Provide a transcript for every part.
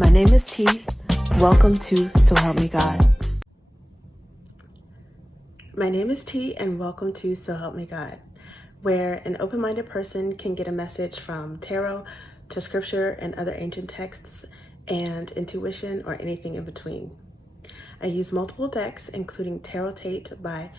My name is T. Welcome to So Help Me God. My name is T, and welcome to So Help Me God, where an open-minded person can get a message from tarot to scripture and other ancient texts and intuition or anything in between. I use multiple decks, including Tarot Tate by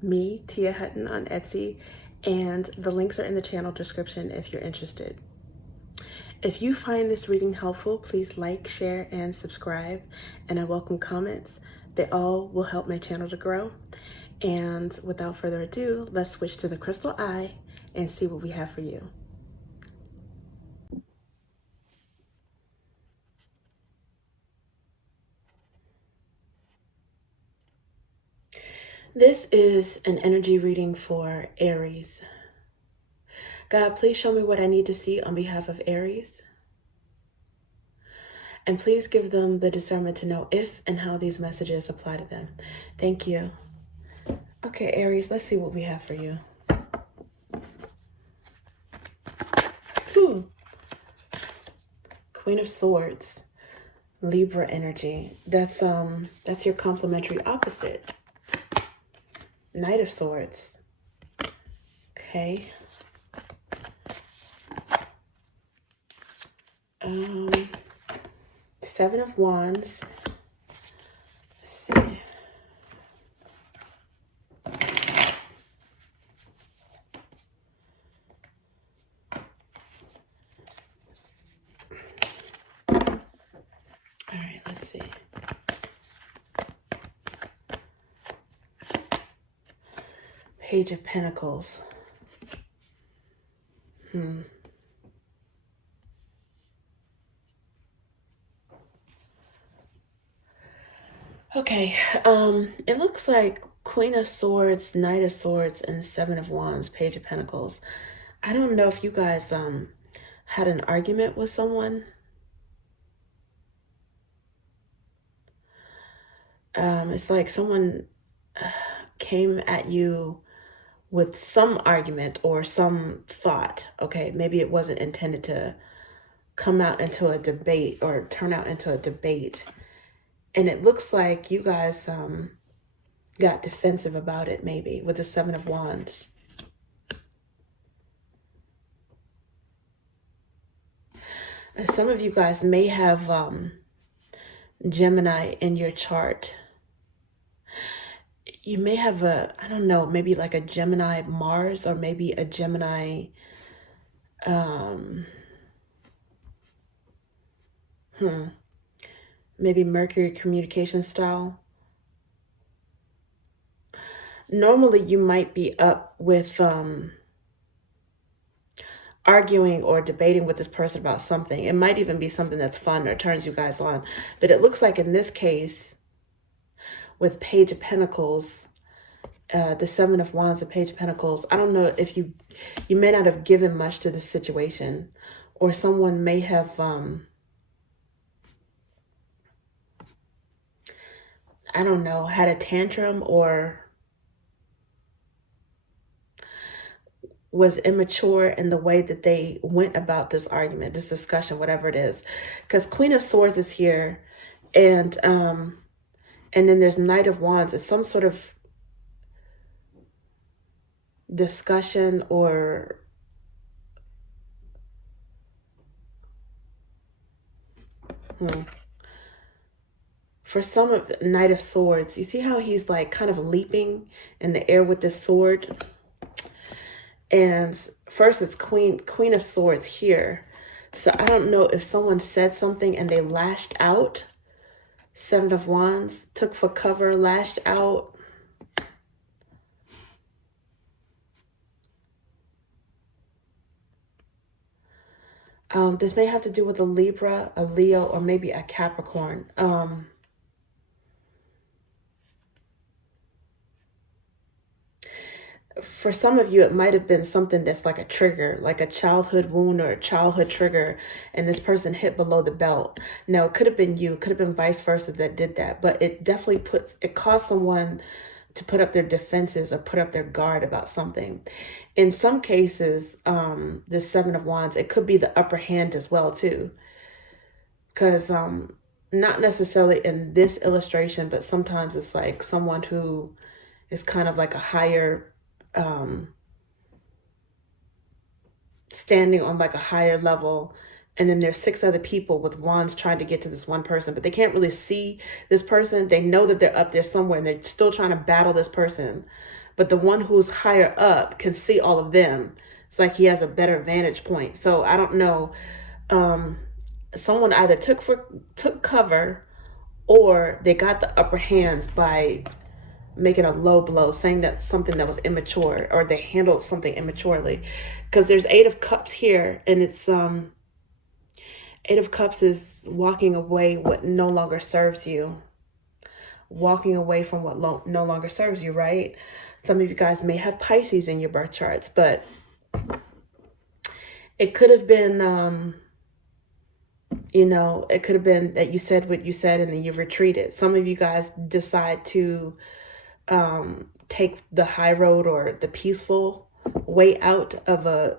me, Tia Hutton, on Etsy, and the links are in the channel description if you're interested. If you find this reading helpful, please like, share, and subscribe, and I welcome comments. They all will help my channel to grow. And without further ado, let's switch to the crystal eye and see what we have for you. This is an energy reading for Aries. God, please show me what I need to see on behalf of Aries. And please give them the discernment to know if and how these messages apply to them. Thank you. Okay, Aries, let's see what we have for you. Queen of Swords, Libra energy. That's your complementary opposite. Knight of Swords. Okay. Seven of Wands. Let's see. All right, let's see. Page of Pentacles. Okay, it looks like Queen of Swords, Knight of Swords, and Seven of Wands, Page of Pentacles. I don't know if you guys had an argument with someone. It's like someone came at you with some argument or some thought. Okay, maybe it wasn't intended to come out into a debate or turn out into a debate. And it looks like you guys got defensive about it, maybe, with the Seven of Wands. Some of you guys may have Gemini in your chart. You may have I don't know, maybe like a Gemini Mars, or maybe a Gemini, maybe Mercury communication style. Normally you might be up with arguing or debating with this person about something. It might even be something that's fun or turns you guys on. But it looks like in this case, with Page of Pentacles, the Seven of Wands, the Page of Pentacles, I don't know if you may not have given much to the situation, or someone may have, I don't know, had a tantrum or was immature in the way that they went about this argument, this discussion, whatever it is. Because Queen of Swords is here, and then there's Knight of Wands. It's some sort of discussion or for some of Knight of Swords, you see how he's like kind of leaping in the air with this sword? And first it's Queen of Swords here. So I don't know if someone said something and they lashed out. Seven of Wands, took for cover, lashed out. This may have to do with a Libra, a Leo, or maybe a Capricorn. For some of you, it might have been something that's like a trigger, like a childhood wound or a childhood trigger, and this person hit below the belt. Now, it could have been you, it could have been vice versa that did that, but it definitely caused someone to put up their defenses or put up their guard about something. In some cases, the Seven of Wands, it could be the upper hand as well, too. because not necessarily in this illustration, but sometimes it's like someone who is kind of like a higher, standing on like a higher level, and then there's 6 other people with wands trying to get to this one person, but they can't really see this person. They know that they're up there somewhere and they're still trying to battle this person, but the one who's higher up can see all of them. It's like he has a better vantage point. So I don't know, someone either took cover, or they got the upper hands by making a low blow, saying that something that was immature, or they handled something immaturely. Because there's 8 of Cups here, and it's 8 of Cups is walking away what no longer serves you. Walking away from what no longer serves you, right? Some of you guys may have Pisces in your birth charts, but it could have been, it could have been that you said what you said and then you retreated. Some of you guys decide to take the high road or the peaceful way out of a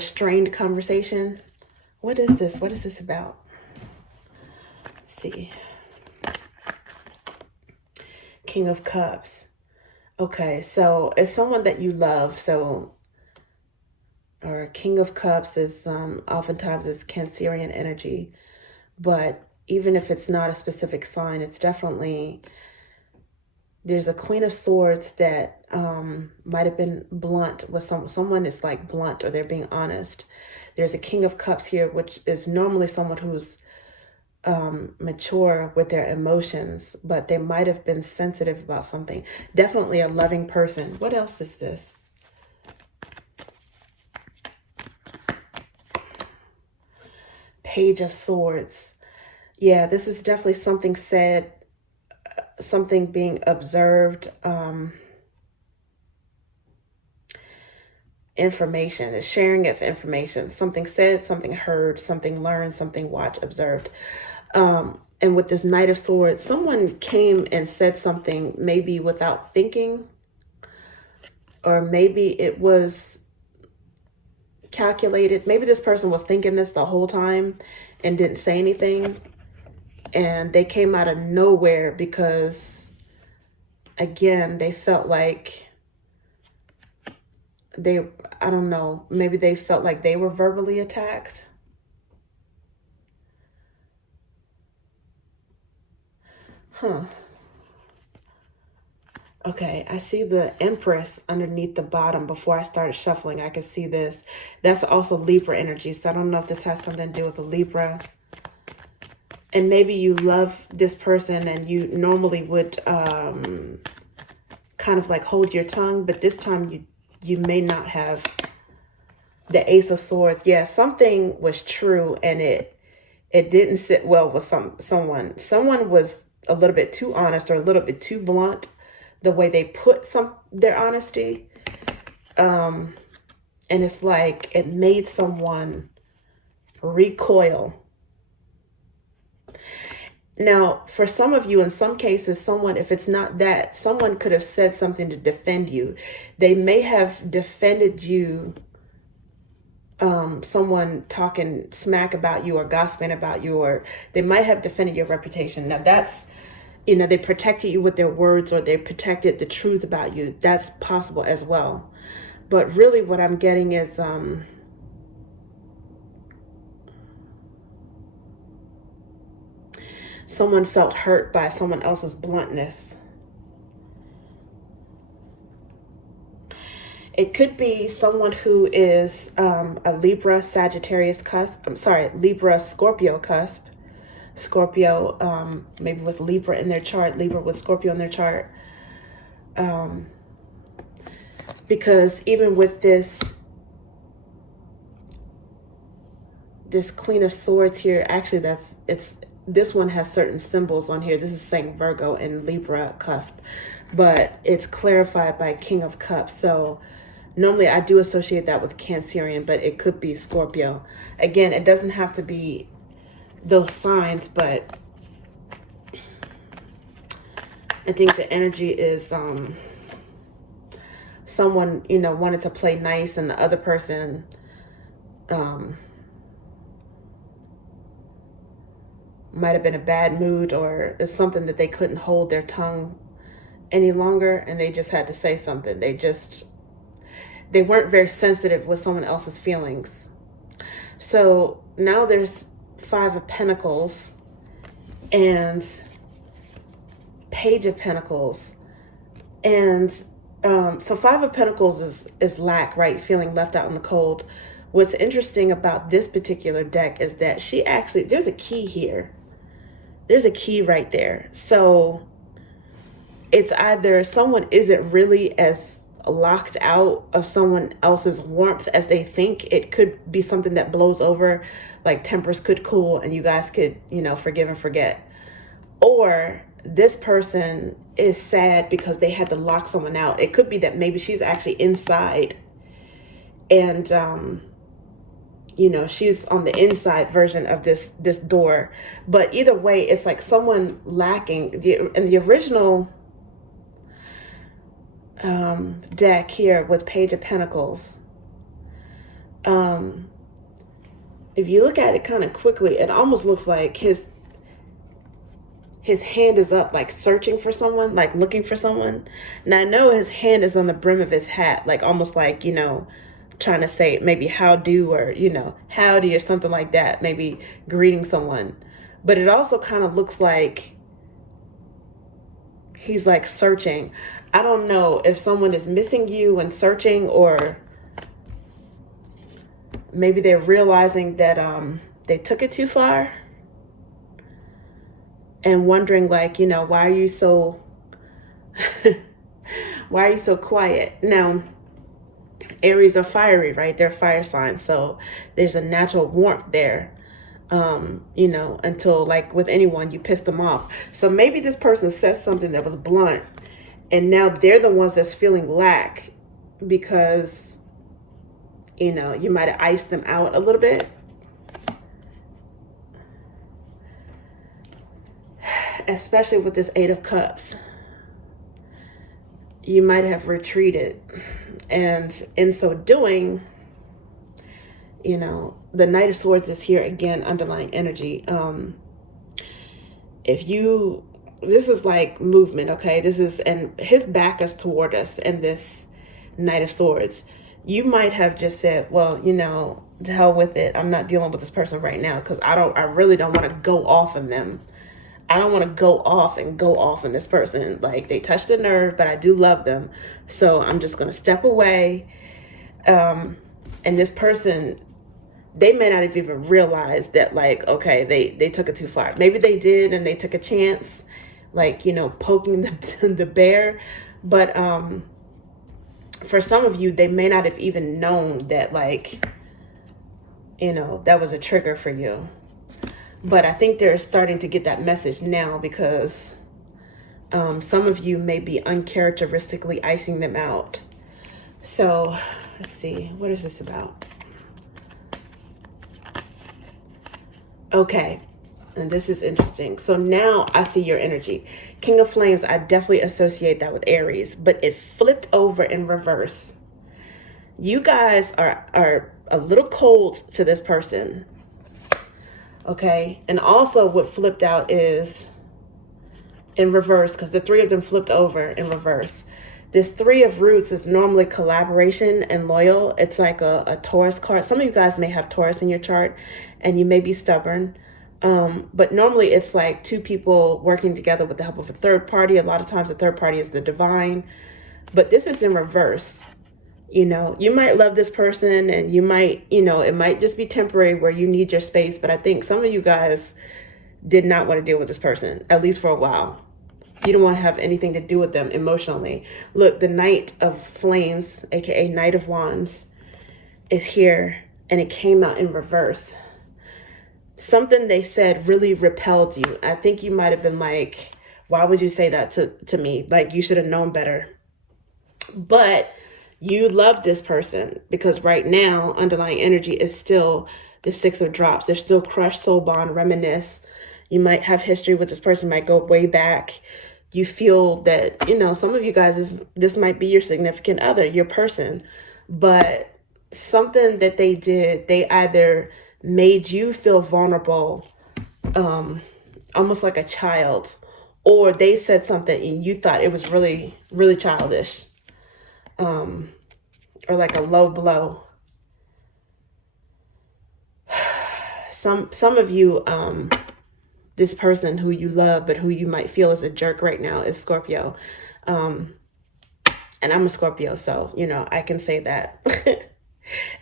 strained conversation. What is this? What is this about? Let's see. King of Cups. Okay, so it's someone that you love. So, or King of Cups is oftentimes it's Cancerian energy, but even if it's not a specific sign, it's definitely, there's a Queen of Swords that might have been blunt with someone is like blunt, or they're being honest. There's a King of Cups here, which is normally someone who's mature with their emotions, but they might have been sensitive about something. Definitely a loving person. What else is this? Page of Swords. Yeah, this is definitely something said, something being observed, information, is sharing of information, something said, something heard, something learned, something watched, observed. And with this Knight of Swords, someone came and said something maybe without thinking, or maybe it was calculated. Maybe this person was thinking this the whole time and didn't say anything, and they came out of nowhere because, again, they felt like I don't know, maybe they felt like they were verbally attacked. Huh. Okay, I see the Empress underneath the bottom. Before I started shuffling, I could see this. That's also Libra energy, so I don't know if this has something to do with the Libra. And maybe you love this person and you normally would kind of like hold your tongue, but this time you may not have. The Ace of Swords. Yeah, something was true and it didn't sit well with someone. Someone was a little bit too honest, or a little bit too blunt, the way they put their honesty. And it's like it made someone recoil. Now, for some of you, in some cases, someone, if it's not that, someone could have said something to defend you. They may have defended you, someone talking smack about you or gossiping about you, or they might have defended your reputation. Now that's, they protected you with their words, or they protected the truth about you. That's possible as well. But really what I'm getting is, someone felt hurt by someone else's bluntness. It could be someone who is a Libra Sagittarius cusp. I'm sorry, Libra Scorpio cusp. Scorpio, maybe with Libra in their chart, Libra with Scorpio in their chart. Because even with this Queen of Swords here, actually this one has certain symbols on here. This is saying Virgo and Libra cusp, but it's clarified by King of Cups. So normally I do associate that with Cancerian, but it could be Scorpio. Again, it doesn't have to be those signs, but I think the energy is someone, wanted to play nice, and the other person might have been a bad mood, or it's something that they couldn't hold their tongue any longer and they just had to say something. They weren't very sensitive with someone else's feelings. So now there's 5 of Pentacles and Page of Pentacles. And so 5 of Pentacles is lack, right? Feeling left out in the cold. What's interesting about this particular deck is that there's a key here. There's a key right there. So it's either someone isn't really as locked out of someone else's warmth as they think. It could be something that blows over, like tempers could cool and you guys could, forgive and forget. Or this person is sad because they had to lock someone out. It could be that maybe she's actually inside and, she's on the inside version of this door. But either way, it's like someone lacking. In the original deck here with Page of Pentacles, if you look at it kind of quickly, it almost looks like his hand is up, like searching for someone, like looking for someone. Now I know his hand is on the brim of his hat, like almost like, trying to say maybe how do, or, howdy or something like that, maybe greeting someone. But it also kind of looks like he's like searching. I don't know if someone is missing you and searching, or maybe they're realizing that they took it too far and wondering like, why are you so quiet? Now, Aries are fiery, right? They're fire signs. So there's a natural warmth there. Until like with anyone, you piss them off. So maybe this person says something that was blunt and now they're the ones that's feeling lack because, you might have iced them out a little bit. Especially with this 8 of Cups. You might have retreated. And in so doing, the Knight of Swords is here again, underlying energy. This is like movement, okay? And his back is toward us, and this Knight of Swords. You might have just said, well, to hell with it. I'm not dealing with this person right now because I really don't want to go off on them. I don't want to go off on this person. Like, they touched a nerve, but I do love them. So I'm just going to step away. And this person, they may not have even realized that, like, okay, they took it too far. Maybe they did and they took a chance, like, poking the bear. But for some of you, they may not have even known that, like, that was a trigger for you. But I think they're starting to get that message now because some of you may be uncharacteristically icing them out. So let's see, what is this about? Okay, and this is interesting. So now I see your energy. King of Flames, I definitely associate that with Aries, but it flipped over in reverse. You guys are a little cold to this person. Okay, and also what flipped out is in reverse, because the 3 of them flipped over in reverse. This 3 of Roots is normally collaboration and loyal. It's like a Taurus card. Some of you guys may have Taurus in your chart and you may be stubborn. But normally it's like 2 people working together with the help of a third party. A lot of times the third party is the divine. But this is in reverse. You might love this person and you might, it might just be temporary where you need your space. But I think some of you guys did not want to deal with this person, at least for a while. You don't want to have anything to do with them emotionally. Look, the Knight of Flames, aka Knight of Wands, is here and it came out in reverse. Something they said really repelled you. I think you might have been like, why would you say that to me? Like, you should have known better. But you love this person because right now underlying energy is still the 6 of Drops. They're still crush, soul bond, reminisce. You might have history with this person, might go way back. You feel that, some of you guys, this might be your significant other, your person. But something that they did, they either made you feel vulnerable almost like a child, or they said something and you thought it was really, really childish, or like a low blow. Some of you, this person who you love but who you might feel is a jerk right now is Scorpio. And I'm a Scorpio, so I can say that.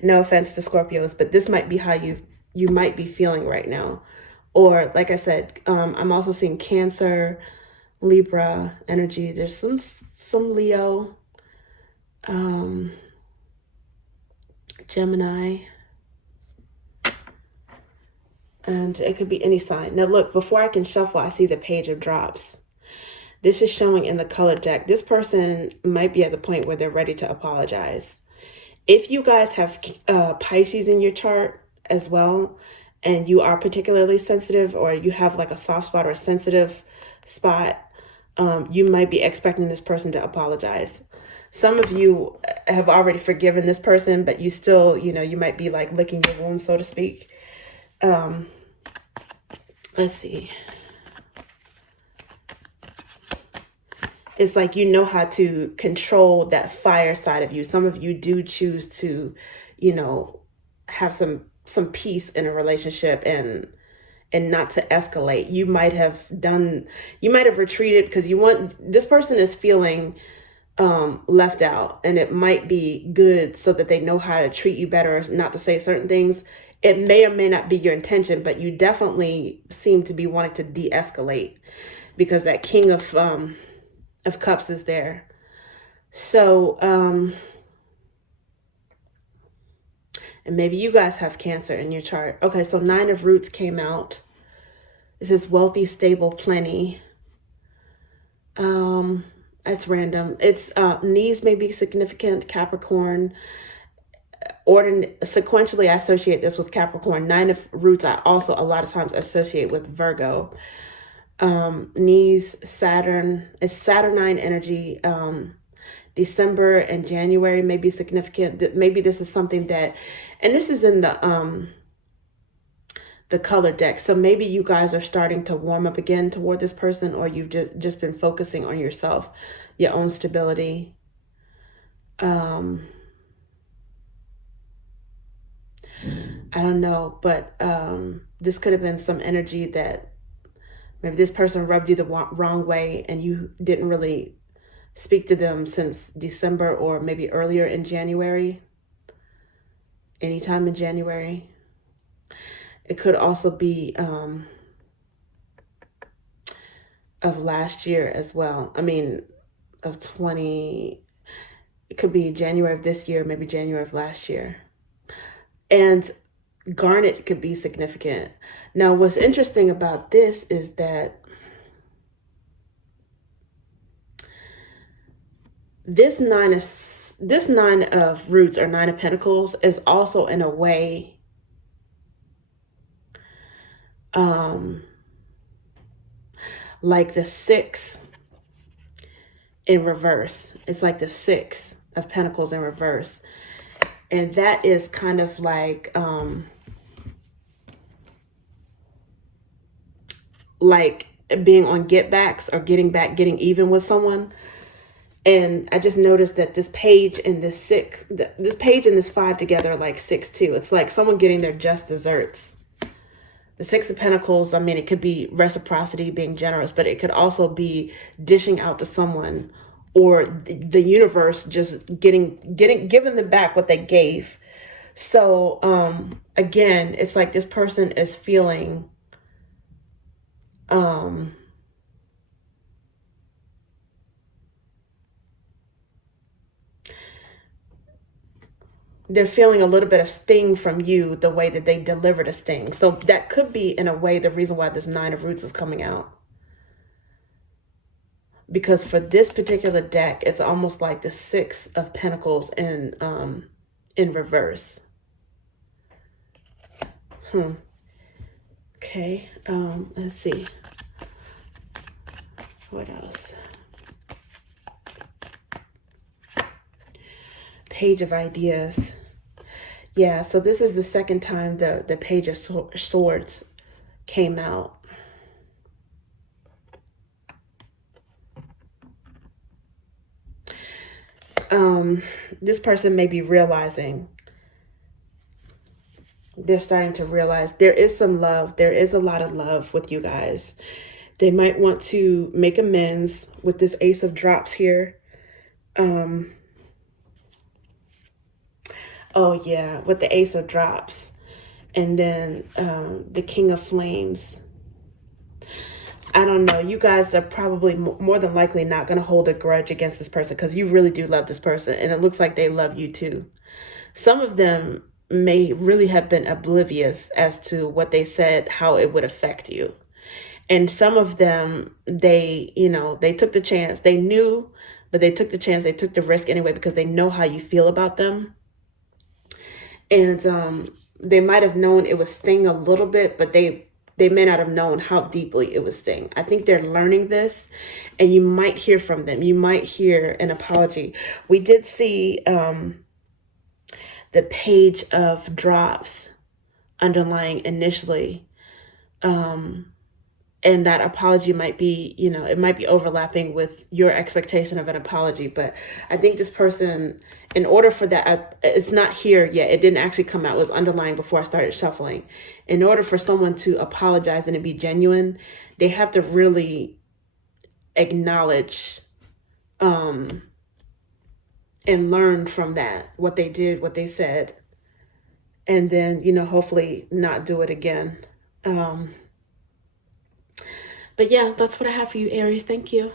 No offense to Scorpios, but this might be how you might be feeling right now. Or like I said, I'm also seeing Cancer, Libra energy. There's some Leo, Gemini, and it could be any sign. Now look, before I can shuffle, I see the Page of Drops. This is showing in the colored deck. This person might be at the point where they're ready to apologize. If you guys have Pisces in your chart as well, and you are particularly sensitive, or you have like a soft spot or a sensitive spot, you might be expecting this person to apologize. Some of you have already forgiven this person, but you still, you might be like licking your wounds, so to speak. Let's see. It's like you know how to control that fire side of you. Some of you do choose to, have some peace in a relationship and not to escalate. You might have retreated because this person is feeling left out, and it might be good so that they know how to treat you better, not to say certain things. It may or may not be your intention, but you definitely seem to be wanting to de-escalate because that King of Cups is there. So, and maybe you guys have Cancer in your chart. Okay, so 9 of Roots came out. This is wealthy, stable, plenty. It's random. It's knees may be significant, Capricorn. Sequentially, I associate this with Capricorn. 9 of Roots, I also a lot of times associate with Virgo. Knees, Saturn. It's Saturnine energy. December and January may be significant. Maybe this is something that, and this is in the color deck. So maybe you guys are starting to warm up again toward this person, or you've just been focusing on yourself, your own stability. I don't know, but this could have been some energy that maybe this person rubbed you the wrong way and you didn't really speak to them since December, or maybe earlier in January, anytime in January. It could also be of last year as well. I mean, it could be January of this year, maybe January of last year. And garnet could be significant. Now, what's interesting about this is that this nine of Roots, or 9 of Pentacles, is also in a way like the 6 in reverse. It's like the 6 of Pentacles in reverse. And that is kind of like being on get backs, or getting even with someone. And I just noticed that this page and this 6, this page and this 5 together are like 6 too. It's like someone getting their just desserts. The 6 of Pentacles, I mean, it could be reciprocity, being generous, but it could also be dishing out to someone, or the universe just giving them back what they gave. So again, it's like this person is feeling they're feeling a little bit of sting from you, the way that they delivered a sting. So that could be, in a way, the reason why this 9 of Roots is coming out. Because for this particular deck, it's almost like the 6 of Pentacles in reverse. Okay, let's see. What else? Page of Ideas. Yeah, so this is the second time the Page of Swords came out. this person may be realizing, they're starting to realize there is some love. There is a lot of love with you guys. They might want to make amends with this Ace of Drops here. Oh yeah, with the Ace of Drops. And then the King of Flames. I don't know. You guys are probably more than likely not going to hold a grudge against this person because you really do love this person. And it looks like they love you too. Some of them may really have been oblivious as to what they said, how it would affect you. And some of them, they took the chance. They knew, but they took the chance. They took the risk anyway because they know how you feel about them. And they might have known it would sting a little bit, but they may not have known how deeply it would sting. I think they're learning this, and you might hear from them. You might hear an apology. We did see the Page of Drops underlying initially. And that apology might be, it might be overlapping with your expectation of an apology. But I think this person, in order for that, it's not here yet. It didn't actually come out. It was underlying before I started shuffling. In order for someone to apologize and to be genuine, they have to really acknowledge and learn from that, what they did, what they said, and then, hopefully not do it again. But yeah, that's what I have for you, Aries. Thank you.